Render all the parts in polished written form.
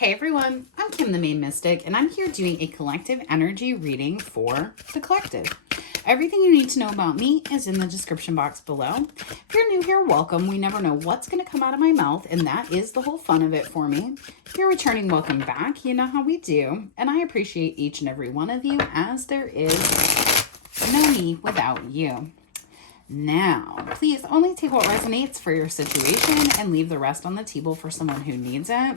Hey everyone, I'm Kim the Maine Mystic, and I'm here doing a collective energy reading for the collective. Everything you need to know about me is in the description box below. If you're new here, welcome. We never know what's going to come out of my mouth, and that is the whole fun of it for me. If you're returning, welcome back. You know how we do, and I appreciate each and every one of you, as there is no me without you. Now, please only take what resonates for your situation and leave the rest on the table for someone who needs it.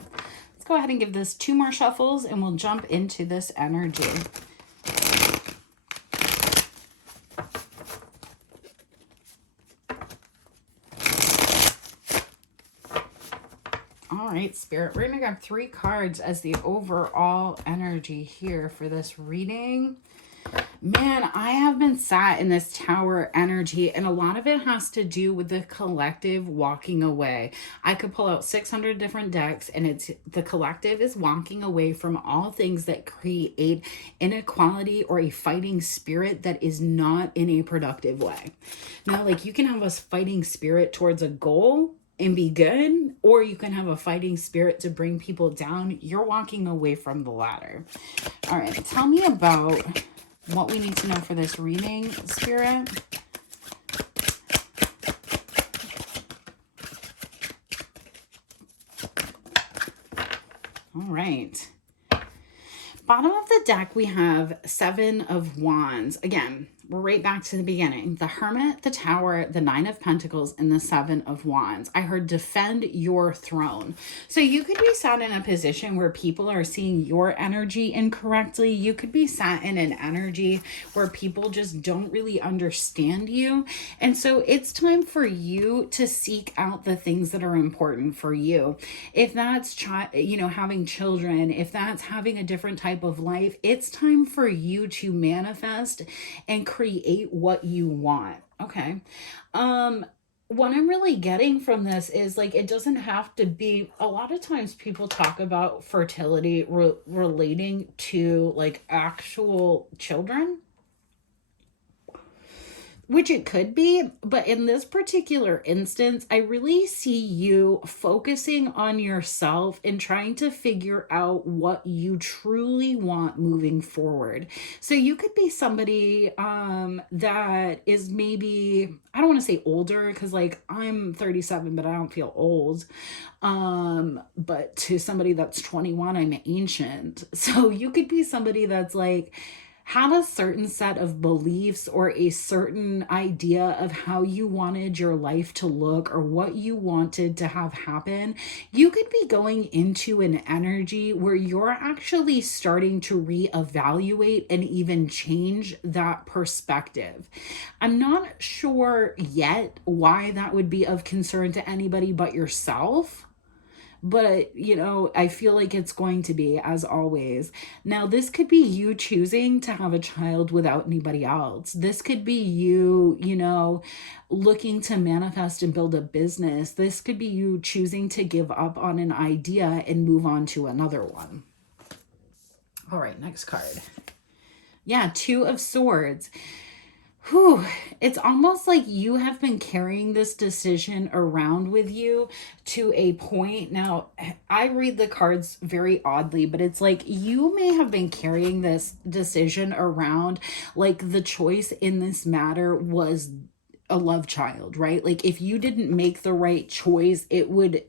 Let's go ahead and give this 2 more shuffles and we'll jump into this energy. All right, Spirit, we're going to grab 3 cards as the overall energy here for this reading. Man, I have been sat in this Tower energy, and a lot of it has to do with the collective walking away. I could pull out 600 different decks, and it's the collective is walking away from all things that create inequality or a fighting spirit that is not in a productive way. Now, like, you can have a fighting spirit towards a goal and be good, or you can have a fighting spirit to bring people down. You're walking away from the latter. All right, tell me about what we need to know for this reading, Spirit. All right. Bottom of the deck, we have 7 of Wands. Again, we're right back to the beginning. The Hermit, the Tower, the 9 of Pentacles, and the 7 of Wands. I heard defend your throne. So you could be sat in a position where people are seeing your energy incorrectly. You could be sat in an energy where people just don't really understand you. And so it's time for you to seek out the things that are important for you. If that's, having children, if that's having a different type of life, it's time for you to manifest and create what you want. Okay. What I'm really getting from this is, like, it doesn't have to be, a lot of times people talk about fertility relating to like actual children, which it could be, but in this particular instance, I really see you focusing on yourself and trying to figure out what you truly want moving forward. So you could be somebody that is maybe, I don't want to say older, because like I'm 37, but I don't feel old. But to somebody that's 21, I'm ancient. So you could be somebody that's like, had a certain set of beliefs or a certain idea of how you wanted your life to look or what you wanted to have happen. You could be going into an energy where you're actually starting to reevaluate and even change that perspective. I'm not sure yet why that would be of concern to anybody but yourself. But, I feel like it's going to be, as always. Now, this could be you choosing to have a child without anybody else. This could be you, looking to manifest and build a business. This could be you choosing to give up on an idea and move on to another one. All right, next card. Yeah, 2 of Swords. Whew, it's almost like you have been carrying this decision around with you to a point. Now, I read the cards very oddly, but it's like you may have been carrying this decision around like the choice in this matter was a love child, right? Like if you didn't make the right choice, it would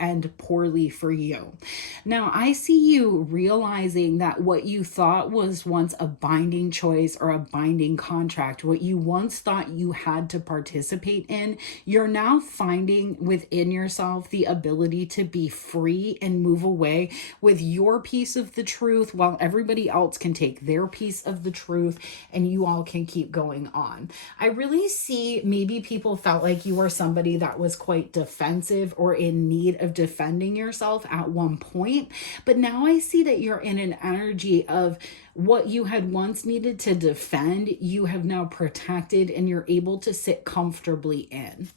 end poorly for you. Now, I see you realizing that what you thought was once a binding choice or a binding contract, what you once thought you had to participate in, you're now finding within yourself the ability to be free and move away with your piece of the truth while everybody else can take their piece of the truth and you all can keep going on. I really see maybe people felt like you were somebody that was quite defensive or in need of defending yourself at one point, but now I see that you're in an energy of what you had once needed to defend, you have now protected and you're able to sit comfortably in.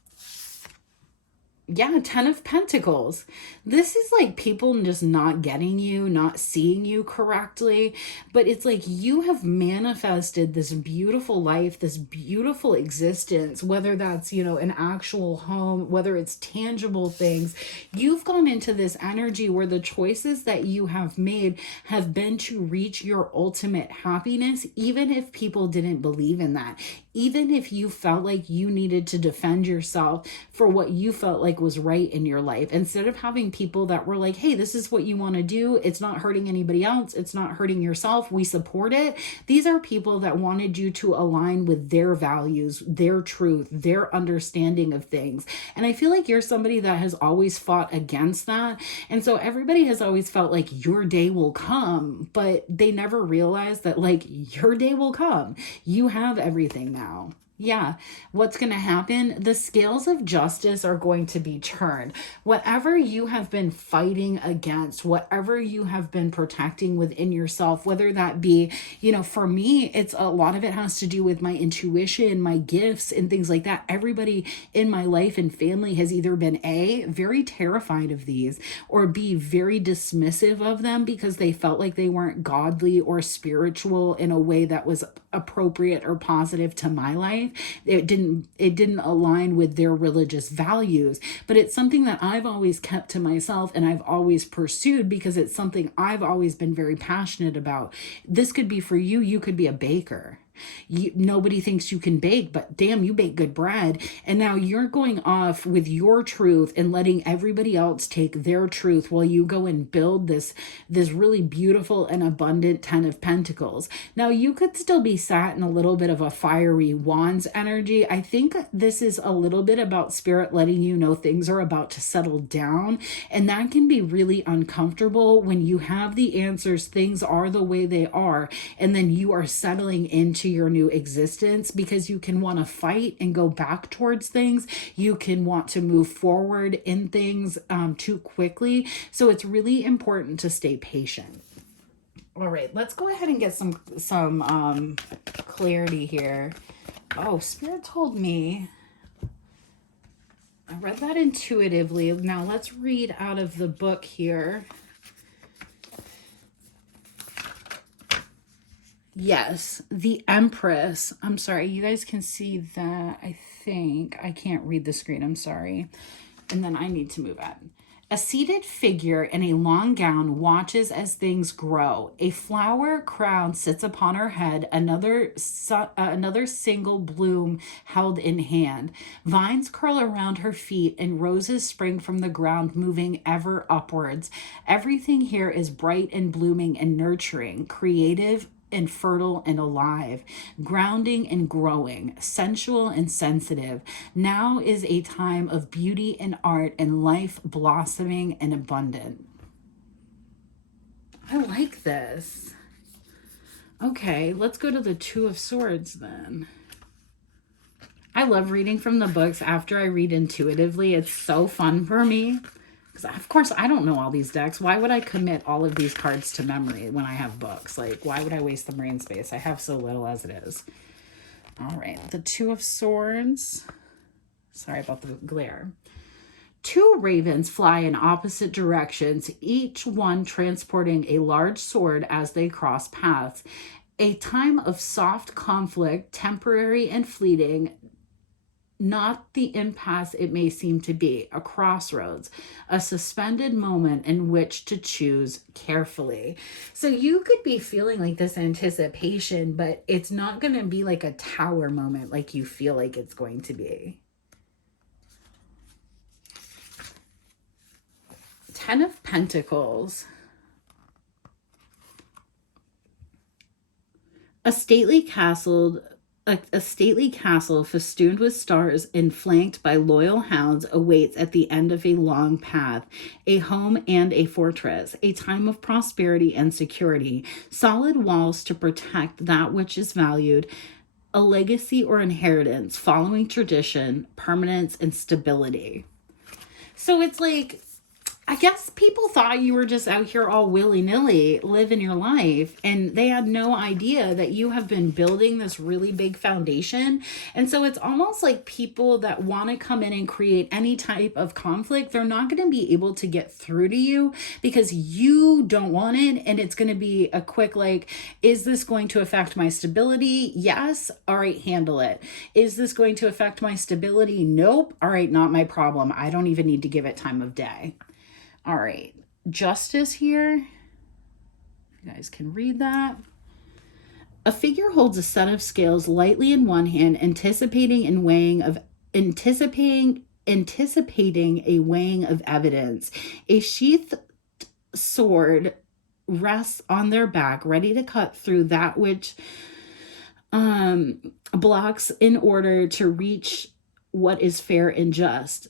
Yeah, 10 of Pentacles. This is like people just not getting you, not seeing you correctly. But it's like you have manifested this beautiful life, this beautiful existence, whether that's, an actual home, whether it's tangible things. You've gone into this energy where the choices that you have made have been to reach your ultimate happiness, even if people didn't believe in that. Even if you felt like you needed to defend yourself for what you felt like was right in your life, instead of having people that were like, hey, this is what you want to do. It's not hurting anybody else. It's not hurting yourself. We support it. These are people that wanted you to align with their values, their truth, their understanding of things. And I feel like you're somebody that has always fought against that. And so everybody has always felt like your day will come, but they never realized that like your day will come. You have everything now. Yeah, what's going to happen? The scales of justice are going to be turned. Whatever you have been fighting against, whatever you have been protecting within yourself, whether that be, for me, it's a lot of it has to do with my intuition, my gifts, and things like that. Everybody in my life and family has either been A, very terrified of these, or B, very dismissive of them because they felt like they weren't godly or spiritual in a way that was appropriate or positive to my life. It didn't align with their religious values, but it's something that I've always kept to myself and I've always pursued because it's something I've always been very passionate about. This could be for you. You could be a baker. Nobody thinks you can bake, but damn, you bake good bread. And now you're going off with your truth and letting everybody else take their truth while you go and build this really beautiful and abundant 10 of Pentacles. Now you could still be sat in a little bit of a fiery wands energy. I think this is a little bit about spirit letting you know things are about to settle down. And that can be really uncomfortable when you have the answers, things are the way they are, and then you are settling into your new existence because you can want to fight and go back towards things. You can want to move forward in things too quickly. So it's really important to stay patient. All right, let's go ahead and get some clarity here. Oh, Spirit told me. I read that intuitively. Now let's read out of the book here. Yes, the Empress. I'm sorry, you guys can see that. I think I can't read the screen. I'm sorry. And then I need to move on. A seated figure in a long gown watches as things grow. A flower crown sits upon her head, another single bloom held in hand. Vines curl around her feet and roses spring from the ground, moving ever upwards. Everything here is bright and blooming and nurturing, creative and fertile and alive, grounding and growing, sensual and sensitive. Now is a time of beauty and art and life blossoming and abundant. I like this. Okay, let's go to the Two of Swords then. I love reading from the books after I read intuitively. It's so fun for me. Because of course I don't know all these decks. Why would I commit all of these cards to memory when I have books? Like, why would I waste the brain space? I have so little as it is. All right, the Two of Swords. Sorry about the glare. Two ravens fly in opposite directions, each one transporting a large sword as they cross paths. A time of soft conflict, temporary and fleeting, not the impasse it may seem to be, a crossroads, a suspended moment in which to choose carefully. So you could be feeling like this anticipation, but it's not going to be like a tower moment like you feel like it's going to be. 10 of Pentacles. A stately castle festooned with stars and flanked by loyal hounds awaits at the end of a long path, a home and a fortress, a time of prosperity and security, solid walls to protect that which is valued, a legacy or inheritance, following tradition, permanence, and stability. So it's like I guess people thought you were just out here all willy-nilly living your life, and they had no idea that you have been building this really big foundation. And so it's almost like people that want to come in and create any type of conflict, they're not going to be able to get through to you because you don't want it. And it's going to be a quick, like, is this going to affect my stability? Yes. All right, handle it. Is this going to affect my stability? Nope. All right, not my problem. I don't even need to give it time of day. All right, justice here. You guys can read that. A figure holds a set of scales lightly in one hand, anticipating a weighing of evidence. A sheathed sword rests on their back, ready to cut through that which blocks in order to reach what is fair and just.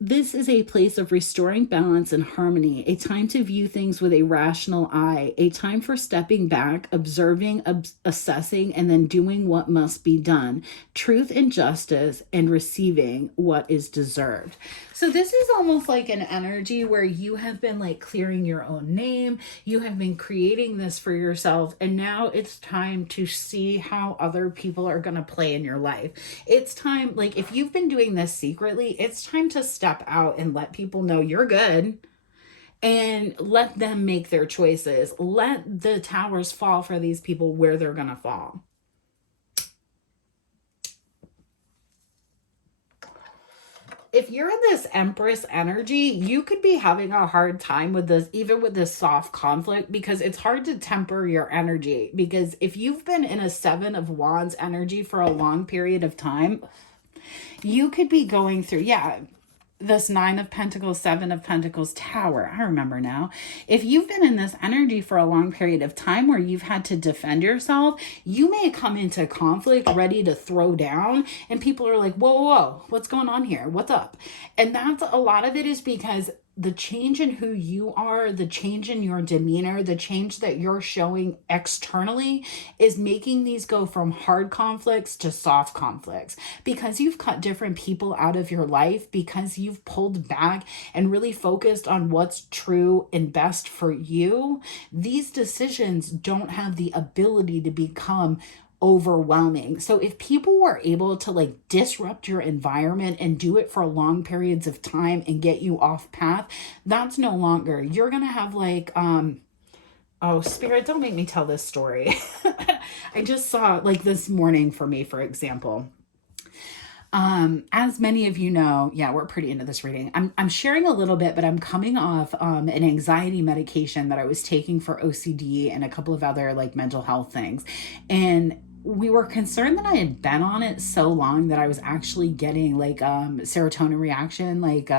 This is a place of restoring balance and harmony, a time to view things with a rational eye, a time for stepping back, observing, assessing, and then doing what must be done. Truth and justice, and receiving what is deserved. So this is almost like an energy where you have been like clearing your own name. You have been creating this for yourself. And now it's time to see how other people are going to play in your life. It's time, like if you've been doing this secretly, it's time to step out and let people know you're good. And let them make their choices. Let the towers fall for these people where they're going to fall. If you're in this Empress energy, you could be having a hard time with this, even with this soft conflict, because it's hard to temper your energy. Because if you've been in a Seven of Wands energy for a long period of time, you could be going through, this Nine of Pentacles, Seven of Pentacles, Tower. I remember now. If you've been in this energy for a long period of time where you've had to defend yourself, you may come into conflict ready to throw down. And people are like, whoa, whoa, whoa, what's going on here? What's up? And that's a lot of it is because the change in who you are, the change in your demeanor, the change that you're showing externally is making these go from hard conflicts to soft conflicts. Because you've cut different people out of your life, because you've pulled back and really focused on what's true and best for you, these decisions don't have the ability to become overwhelming. So if people were able to like disrupt your environment and do it for long periods of time and get you off path, that's no longer. You're going to have like, oh, Spirit, don't make me tell this story. I just saw like this morning for me, for example. As many of you know, we're pretty into this reading. I'm sharing a little bit, but I'm coming off an anxiety medication that I was taking for OCD and a couple of other like mental health things. And we were concerned that I had been on it so long that I was actually getting like serotonin reaction, like